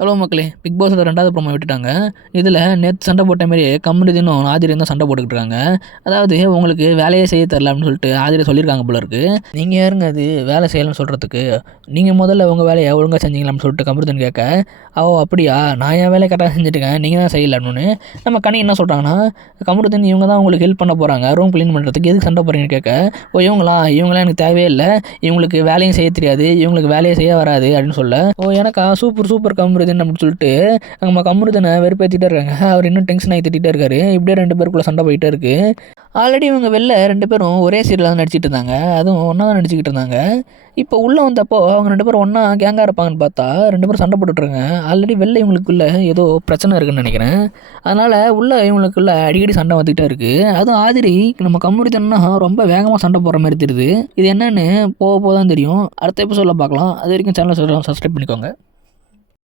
Hello மக்களே, big பாஸோட 2வது promo விட்டுட்டாங்க. இதில் நேற்று சண்டை போட்ட மாரியே கம்ருதீனும் ஆதிரியும் தான் சண்டை போட்டுக்கிட்டு இருக்காங்க. அதாவது உங்களுக்கு வேலையே செய்ய தரல அப்படின்னு சொல்லிட்டு ஆதிரியை சொல்லியிருக்காங்க போல இருக்கு. நீங்கள் யாருங்க அது வேலை செய்யலைன்னு சொல்கிறதுக்கு? நீங்கள் முதல்ல உங்கள் வேலையை ஒழுங்காக செஞ்சீங்களான்னு சொல்லிட்டு கம்ருதீன் கேட்க, அப்படியா, நான் என் வேலையை கரெக்டாக செஞ்சுட்டுக்கேன், நீங்கள் தான் செய்யலை அப்படின்னு நம்ம கனி என்ன சொல்கிறாங்கன்னா, கம்ருதீன் இவங்க தான் உங்களுக்கு ஹெல்ப் பண்ண போகிறாங்க ரூம் க்ளீன் பண்ணுறதுக்கு, எதுக்கு சண்டை போகிறீங்கன்னு கேட்க, இவங்களாம் எனக்கு தேவையே இல்லை, இவங்களுக்கு வேலையும் செய்ய தெரியாது, இவங்களுக்கு வேலையை செய்ய வராது அப்படின்னு சொல்ல, எனக்கா சூப்பர் கம்ருதீன் அப்படின்னு சொல்லிட்டு நம்ம கம்ருதனை வெறுப்பேற்றிட்டே இருக்காங்க. அவர் இன்னும் டென்ஷன் ஆகி திட்டிகிட்டே இருக்காரு. இப்படியே 2 பேருக்குள்ள சண்டை போயிட்டே இருக்கு. ஆல்ரெடி இவங்க வெளில 2 பேரும் ஒரே சீரியல் தான் நடிச்சிட்டு இருந்தாங்க, அதுவும் ஒன்றா தான் நடிச்சிக்கிட்டு இருந்தாங்க. இப்போ உள்ளே வந்தப்போ அவங்க 2 பேரும் ஒன்றா கேங்காக இருப்பாங்கன்னு பார்த்தா 2 பேரும் சண்டை போட்டுட்ருக்காங்க. ஆல்ரெடி வெளில இவங்களுக்குள்ள ஏதோ பிரச்சனை இருக்குன்னு நினைக்கிறேன். அதனால் உள்ளே இவங்களுக்குள்ள அடிக்கடி சண்டை வந்துக்கிட்டே இருக்குது. அதுவும் ஆதிரி நம்ம கம்ருதன்னா ரொம்ப வேகமாக சண்டை போடுற மாதிரி தெரியுது. இது என்னன்னு போக தான் தெரியும். அடுத்த எபிசோடில் பார்க்கலாம். அது வரைக்கும் சேனலை சப்ஸ்கிரைப் பண்ணிக்கோங்க.